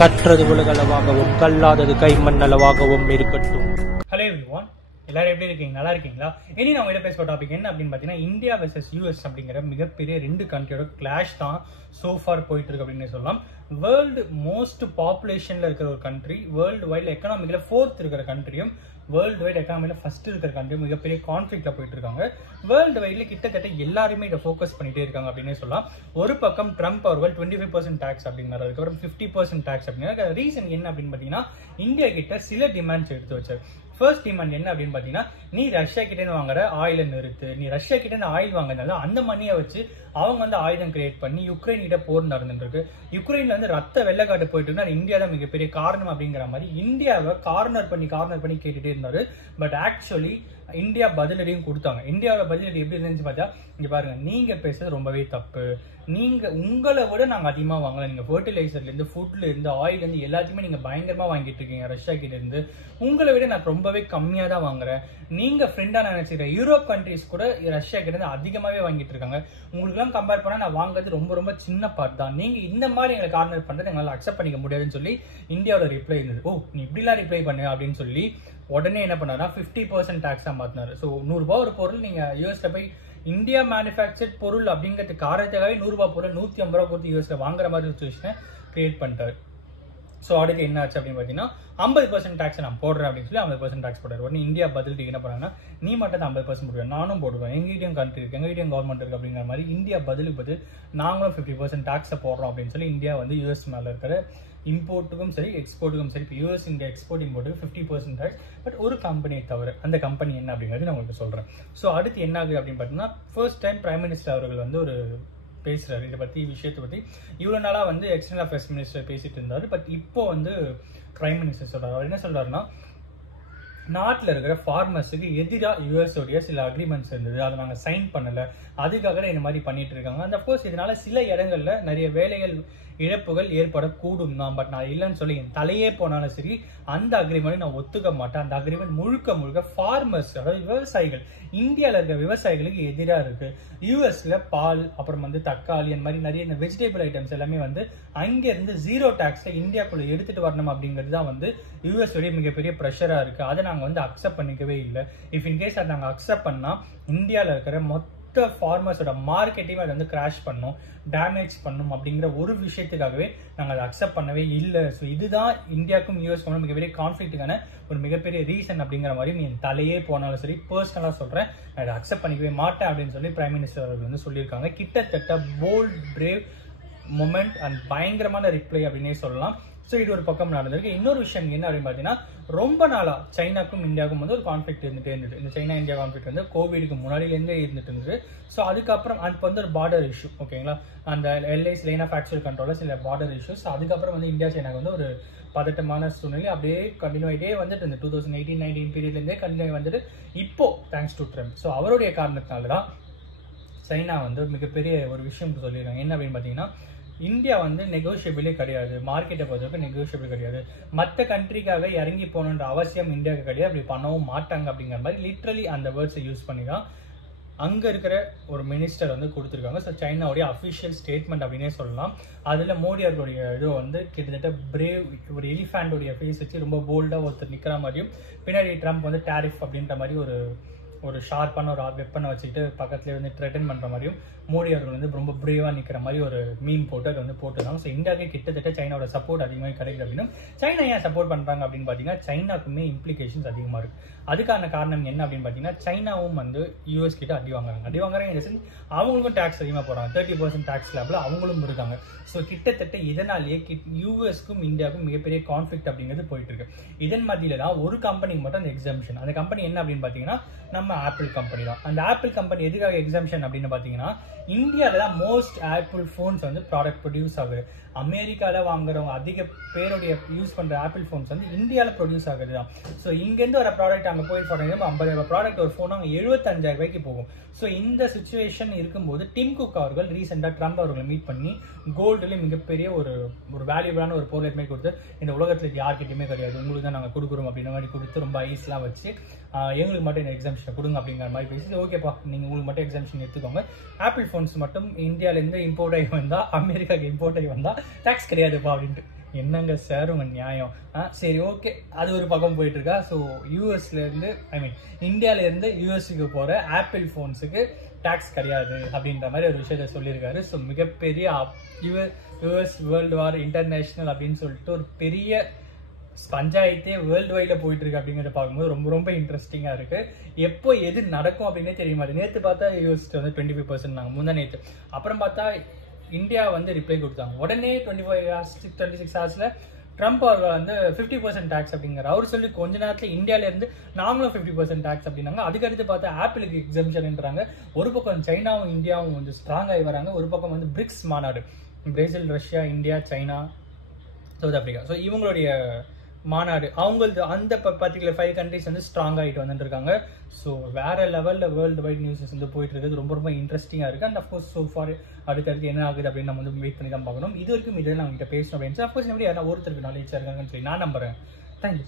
கற்றது உலகளவாகவும் கல்லாதது கைமண்ணளவாகவும் இருக்கட்டும். Hello everyone, எல்லாரும் எப்படி இருக்கீங்க? நல்லா இருக்கீங்களா? இனி நான் உங்கள்கிட்ட பேசுகிற டாபிக் என்ன அப்படின்னு பார்த்தீங்கன்னா, இந்தியா வெர்சஸ் யூஎஸ் அப்படிங்கிற மிகப்பெரிய ரெண்டு கண்ட்ரியோட கிளாஷ் தான் சோஃபார் போயிட்டு இருக்கு அப்படின்னு சொல்லலாம். வேர்ல்டு மோஸ்ட் பாப்புலேஷன்ல இருக்கிற ஒரு கண்ட்ரி, வேர்ல்டு வைடு எக்கனாமிக்ல 4th இருக்கிற கண்ட்ரியும் வேர்ல்டு வைடு எக்கானமில ஃபர்ஸ்ட் இருக்கிற கண்ட்ரியும் மிகப்பெரிய கான்ஃபிளிக்ட்ல போயிட்டு இருக்காங்க. வேர்ல்டு வைட்ல கிட்டத்தட்ட எல்லாருமே இதை ஃபோக்கஸ் பண்ணிட்டே இருக்காங்க அப்படின்னு சொல்லலாம். ஒரு பக்கம் ட்ரம்ப் அவர்கள் 25% டாக்ஸ் அப்படிங்கிறாரு, அதுக்கப்புறம் 50% டாக்ஸ் அப்படிங்கிற ரீசன் என்ன அப்படின்னு பார்த்தீங்கன்னா, இந்தியா கிட்ட சில டிமாண்ட்ஸ் எடுத்து வச்சார். ஃபர்ஸ்ட் டிமாண்ட் என்ன அப்படின்னு பார்த்தீங்கன்னா, நீ ரஷ்யா கிட்டேருந்து வாங்குற ஆயிலை நிறுத்து. நீ ரஷ்யா கிட்டேருந்து ஆயில் வாங்குறதுனால அந்த மணியை வச்சு அவங்க வந்து ஆயுதம் கிரியேட் பண்ணி யுக்ரைன் கிட்ட போர் நடந்துட்டு இருக்கு. யுக்ரைன்ல வந்து ரத்த வெள்ளக்காட்டு போயிட்டு இருக்கு, இந்தியா தான் மிகப்பெரிய காரணம் அப்படிங்கிற மாதிரி இந்தியாவை கார்னர் பண்ணி கேட்டுட்டே இருந்தாரு. பட் ஆக்சுவலி இந்தியா பதிலடியும் கொடுத்தாங்க. இந்தியாவோட பதிலடி எப்படி இருந்துச்சு பார்த்தா, இங்க பாருங்க, நீங்க பேசுறது ரொம்பவே தப்பு. நீங்க உங்களை விட நாங்க அதிகமா வாங்கலாம். நீங்க ஃபர்டிலைசர்ல இருந்து, ஃபுட்ல இருந்து, ஆயில் இருந்து எல்லாத்தையுமே நீங்க பயங்கரமா வாங்கிட்டு இருக்கீங்க ரஷ்யா கிட்ட இருந்து. உங்களை விட நான் ரொம்பவே கம்மியா தான் வாங்குறேன். நீங்க ஃப்ரெண்டா நினைச்சிருக்க யூரோப் கண்ட்ரிஸ் கூட ரஷ்யா கிட்ட இருந்து அதிகமாவே வாங்கிட்டு இருக்காங்க. உங்களுக்கு எல்லாம் கம்பேர் பண்ணா நான் வாங்குறது ரொம்ப ரொம்ப சின்ன பார்ட் தான். நீங்க இந்த மாதிரி எங்களை கார்னர் பண்றது எங்களால அக்செப்ட் பண்ணிக்க முடியாதுன்னு சொல்லி இந்தியாவோட ரிப்ளை இருந்தது. ஓ, நீ இப்படிலாம் ரிப்ளை பண்ணு அப்படின்னு சொல்லி உடனே என்ன பண்ணாருன்னா 50% டாக்ஸா மாத்தினாரு. ஸோ ₹100 ஒரு பொருள் நீங்க யூஎஸ்ல போய் இந்தியா மேனுஃபேக்சர்ட் பொருள் அப்படிங்கிறது காரணத்துக்காகவே ₹100 பொருள் ₹150 கொடுத்து யூஎஸ்ல வாங்குற மாதிரி சுச்சுவேஷனை கிரியேட் பண்ணிட்டாரு. ஸோ அடுத்து என்ன ஆச்சு அப்படின்னு பார்த்தீங்கன்னா, 50% டாக்ஸ் நான் போடுறேன் அப்படின்னு சொல்லி 50% டாக்ஸ் போடுறாரு. உடனே இந்தியா பதில் என்ன பண்ணாங்கன்னா, நீ மட்டும் 50% போடுவேன், நானும் போடுவேன், எங்கிட்டையும் கண்ட்ரி இருக்கு, எங்கிட்டையும் கவர்மெண்ட் இருக்கு அப்படிங்கிற மாதிரி இந்தியா பதில் நாங்களும் 50% டாக்ஸை போடுறோம் அப்படின்னு சொல்லி இந்தியா வந்து யூஎஸ் மேல இருக்கிற இம்போர்ட்டுக்கும் சரி எக்ஸ்போர்ட்டுக்கும் சரி, இப்போ யூஎஸ் இந்தியா எக்ஸ்போர்ட் இம்போர்ட்டுக்கு 50% டாக்ஸ். பட் ஒரு கம்பெனியை தவிர, அந்த கம்பெனி என்ன அப்படிங்கிறது நான் உங்களுக்கு சொல்றேன். ஸோ அடுத்து என்ன ஆகுது அப்படின்னு பார்த்தீங்கன்னா, ஃபர்ஸ்ட் டைம் பிரைம் மினிஸ்டர் அவர்கள் வந்து ஒரு பேசுறாரு இதை பத்தி, விஷயத்தை பத்தி. இவ்வளவு நாளா வந்து எக்ஸ்டர்னல் அஃபேர்ஸ் மினிஸ்டர் பேசிட்டு இருந்தாரு. பட் இப்போ வந்து பிரைம் மினிஸ்டர் சொல்றாரு. அவர் என்ன சொல்றாருன்னா, நாட்டில் இருக்கிற ஃபார்மர்ஸுக்கு எதிராக யூஎஸ் உடைய சில அக்ரிமெண்ட்ஸ் இருந்தது, அதை நாங்கள் சைன் பண்ணல, அதுக்காக இந்த மாதிரி பண்ணிட்டு இருக்காங்க. அந்த கோர்ஸ் இதனால சில இடங்கள்ல நிறைய வேலைகள் இழப்புகள் ஏற்படக்கூடும் தான். பட் நான் இல்லைன்னு சொல்லி என் தலையே போனாலும் சரி, அந்த அக்ரிமெண்ட் நான் ஒத்துக்க மாட்டேன். அந்த அக்ரிமெண்ட் முழுக்க ஃபார்மர்ஸ், அதாவது விவசாயிகள், இந்தியாவில் இருக்க விவசாயிகளுக்கு எதிராக இருக்கு. யூஎஸ்ல பால், அப்புறம் வந்து தக்காளி, அந்த மாதிரி நிறைய இந்த வெஜிடபிள் ஐட்டம்ஸ் எல்லாமே வந்து அங்கிருந்து 0 டாக்ஸ்ல இந்தியாக்குள்ள எடுத்துட்டு வரணும் அப்படிங்கிறது தான் வந்து யூஎஸ் உடைய மிகப்பெரிய ப்ரெஷரா இருக்கு. அதை நாங்கள் வந்து அக்செப்ட் பண்ணிக்கவே இல்லை. இஃப் இன்கேஸ் அதை நாங்கள் அக்செப்ட் பண்ணா இந்தியாவில் இருக்கிற மொத்த ஃபார்மர்ஸோட மார்க்கெட்டையும் அதை வந்து கிராஷ் பண்ணும், டேமேஜ் பண்ணும் அப்படிங்கிற ஒரு விஷயத்துக்காகவே நாங்கள் அதை அக்செப்ட் பண்ணவே இல்லை. ஸோ இதுதான் இந்தியாவுக்கும் யூஎஸ்க்கும் மிகப்பெரிய கான்ஃபிளிக்ட்டுக்கான ஒரு மிகப்பெரிய ரீசன் அப்படிங்கிற மாதிரி நீ தலையே போனாலும் சரி, பர்சனலாக சொல்கிறேன், நான் அதை அக்செப்ட் பண்ணிக்கவே மாட்டேன் அப்படின்னு சொல்லி பிரைம் மினிஸ்டர் அவர்கள் வந்து சொல்லியிருக்காங்க. கிட்டத்தட்ட போல்ட், பிரேவ் மொமெண்ட் அண்ட் பயங்கரமான ரிப்ளை அப்படின்னே சொல்லலாம். ஸோ இது ஒரு பக்கம் நடந்திருக்கு. இன்னொரு விஷயம் என்ன அப்படின்னு பார்த்தீங்கன்னா, ரொம்ப நாளா சைனாக்கும் இந்தியாவுக்கும் வந்து ஒரு கான்ஃபிளிக்ட் இருந்துட்டே இருந்தது. இந்த சைனா இந்தியா கான்ஃபிளிக்ட் வந்து கோவிடுக்கு முன்னாடியிலேருந்தே இருந்துட்டு இருந்தது. ஸோ அதுக்கப்புறம் இப்போ வந்து ஒரு பார்டர் இஷ்யூ, ஓகேங்களா, அந்த எல்ஐஸ் லைன் ஆஃப் ஆக்சுவல் கண்ட்ரோல சில பார்டர் இஷ்யூஸ். அதுக்கப்புறம் வந்து இந்தியா சைனாக்கு வந்து ஒரு பதட்டமான சூழ்நிலை அப்படியே கண்டினியூ ஆகிட்டே வந்துட்டு இந்த 2018-19 பீரியட்லேருந்தே கண்டினியூ வந்துட்டு இப்போ தேங்க்ஸ் டு ட்ரம்ப். ஸோ அவருடைய காரணத்தினால தான் சைனா வந்து மிகப்பெரிய ஒரு விஷயம் சொல்லிடுறாங்க. என்ன அப்படின்னு பார்த்தீங்கன்னா, இந்தியா வந்து நெகோஷியபிளே கிடையாது, மார்க்கெட்டை பொறுத்தவரைக்கும் நெகோஷியபிள் கிடையாது, மற்ற கண்ட்ரிக்காக இறங்கி போகணுன்ற அவசியம் இந்தியாவுக்கு கிடையாது, அப்படி பண்ணவும் மாட்டாங்க அப்படிங்கிற மாதிரி லிட்ரலி அந்த வேர்ட்ஸை யூஸ் பண்ணி தான் அங்கே இருக்கிற ஒரு மினிஸ்டர் வந்து கொடுத்துருக்காங்க. ஸோ சைனாவுடைய அஃபிஷியல் ஸ்டேட்மெண்ட் அப்படின்னே சொல்லலாம். அதில் மோடி அவர்களுடைய இது வந்து கிட்டத்தட்ட பிரேவ், ஒரு எலிஃபேண்டோடைய ஃபேஸ் வச்சு ரொம்ப போல்டாக ஒருத்தர் நிற்கிற மாதிரியும், பின்னாடி ட்ரம்ப் வந்து டேரிஃப் அப்படின்ற மாதிரி ஒரு ஷார்ப்பான ஒரு வெப்பனை வச்சுக்கிட்டு பக்கத்துலேயே வந்து த்ரெட்டன் பண்ணுற மாதிரியும், மோடி அவர்கள் வந்து ரொம்ப பிரேவாக நிற்கிற மாதிரி ஒரு மீன் போட்டு அதை வந்து போட்டுருந்தாங்க. ஸோ இந்தியாவுக்கு கிட்டத்தட்ட சைனாவோட சப்போர்ட் அதிகமாக கிடைக்குது அப்படின்னும், சைனா ஏன் சப்போர்ட் பண்ணுறாங்க அப்படின்னு பார்த்தீங்கன்னா, சைனாக்குமே இம்ப்ளிகேஷன்ஸ் அதிகமாக இருக்குது. அதுக்கான காரணம் என்ன அப்படின்னு பார்த்தீங்கன்னா, சைனாவும் வந்து யூஎஸ் கிட்ட அடி வாங்குறாங்க இந்த சென்ஸ் அவங்களுக்கும் டேக்ஸ் அதிகமாக போகிறாங்க, 30% டேக்ஸ் லேபில் அவங்களும் இருக்காங்க. ஸோ கிட்டத்தட்ட இதனாலேயே யூஎஸ்க்கும் இந்தியாவுக்கும் மிகப்பெரிய கான்ஃபிளிக்ட் அப்படிங்கிறது போயிட்டு இருக்கு. இதன் மத்தியில தான் ஒரு கம்பெனிக்கு மட்டும் அந்த எக்ஸாம்ஷன். அந்த கம்பெனி என்ன அப்படின்னு பார்த்தீங்கன்னா, நம்ம ஆப்பிள் கம்பெனி தான். அந்த ஆப்பிள் கம்பெனி எதுக்காக எக்ஸாம்ஷன் அப்படின்னு பார்த்தீங்கன்னா, இந்தியாவில் தான் மோஸ்ட் ஆப்பிள் ஃபோன்ஸ் வந்து ப்ராடக்ட் ப்ரொடியூஸ் ஆகுது. அமெரிக்காவில் வாங்குறவங்க அதிக பேருடைய யூஸ் பண்ணுற ஆப்பிள் ஃபோன்ஸ் வந்து இந்தியாவில் ப்ரொடியூஸ் ஆகுது தான். ஸோ இங்கேருந்து ஒரு ப்ராடக்ட் அங்கே போய் சொல்கிறீங்க, 50,000 ப்ராடக்ட் ஒரு ஃபோன் அங்கே 75,000 போகும். ஸோ இந்த சுச்சுவேஷன் இருக்கும்போது டிம் குக் அவர்கள் ரீசெண்டாக ட்ரம்ப் அவர்களை மீட் பண்ணி கோல்டுல மிகப்பெரிய ஒரு வேல்யூபிளான ஒரு பொருள் மாதிரி கொடுத்து, இந்த உலகத்தில் யார்கிட்டயுமே கிடையாது, உங்களுக்கு தான் நாங்கள் கொடுக்குறோம் அப்படின்ற மாதிரி கொடுத்து ரொம்ப ஐஸ்லாம் வச்சு எங்களுக்கு மட்டும் இந்த எக்ஸாம்ஷன் கொடுங்க அப்படிங்கிற மாதிரி பேசி ஓகேப்பா நீங்கள் உங்களுக்கு மட்டும் எக்ஸாம்ஷன் எடுத்துக்கோங்க, ஆப்பிள் ஃபோன்ஸ் மட்டும் இந்தியாவிலேருந்து இம்போர்ட் ஆகி வந்தால் அமெரிக்காவுக்கு இம்போர்ட் ஆகி வந்தால் டேக்ஸ் கிடையாதுப்பா அப்படின்ட்டு. என்னங்க சார் உங்கள் நியாயம்? சரி ஓகே, அது ஒரு பக்கம் போயிட்டு இருக்கா. ஸோ யூஎஸ்லேருந்து இந்தியாவிலேருந்து யூஎஸ்க்கு போகிற ஆப்பிள் ஃபோன்ஸுக்கு டேக்ஸ் கிடையாது அப்படின்ற மாதிரி ஒரு விஷயத்த சொல்லியிருக்காரு. ஸோ மிகப்பெரிய யூஎஸ் வேர்ல்டு வார் இன்டர்நேஷ்னல் அப்படின்னு சொல்லிட்டு ஒரு பெரிய பஞ்சாயத்தே வேர்ல்டு வைடில் போயிட்டு இருக்கு அப்படிங்கிறத பார்க்கும்போது ரொம்ப ரொம்ப இன்ட்ரெஸ்டிங்காக இருக்கு. எப்போ எது நடக்கும் அப்படின்னே தெரிய மாட்டேது. நேற்று பார்த்தா யூஎஸ் 25% நாங்கள் முந்தா நேற்று, அப்புறம் பார்த்தா இந்தியா ரிப்ளை கொடுத்தாங்க. உடனே 26 ஹவர்ஸில் ட்ரம்ப் அவர் 50% டேக்ஸ் அப்படிங்கிற அவர் சொல்லி கொஞ்ச நேரத்தில் இந்தியாவிலேருந்து நாங்களும் 50% டேக்ஸ் அப்படின்னாங்க. அதுக்கடுத்து பார்த்தா ஆப்பிளுக்கு எக்ஸம்ஷன்ன்றாங்க. ஒரு பக்கம் சைனாவும் இந்தியாவும் ஸ்ட்ராங் ஆகி வராங்க, ஒரு பக்கம் பிரிக்ஸ் மாநாடு Brazil, Russia, India, China, south Africa. So இவங்களுடைய மாநாடு அவங்களது அந்த பர்டிகுலர் 5 கண்ட்ரிஸ் ஸ்ட்ராங் ஆகிட்டு வந்துருக்காங்க. ஸோ வேற லெவலில் வேர்ல்டு வைட் நியூஸஸ் போயிட்டு இருக்குது. ரொம்ப ரொம்ப இன்ட்ரெஸ்டிங்காக இருக்குது. அண்ட் அஃப்கோர்ஸ் ஸோ ஃபார் அடுத்தடுத்து என்ன ஆகுது அப்படின்னு நம்ம வெயிட் பண்ணி தான் பார்க்கணும். இது வரைக்கும் இதில் நான் உங்கள்கிட்ட பேசணும் அப்படின்னு அஃப்கோர்ஸ் எப்படி யாரா ஒருத்தருக்கு நாலேஜாக இருக்காங்கன்னு சொல்லி நான் நம்புறேன். தேங்க்யூ.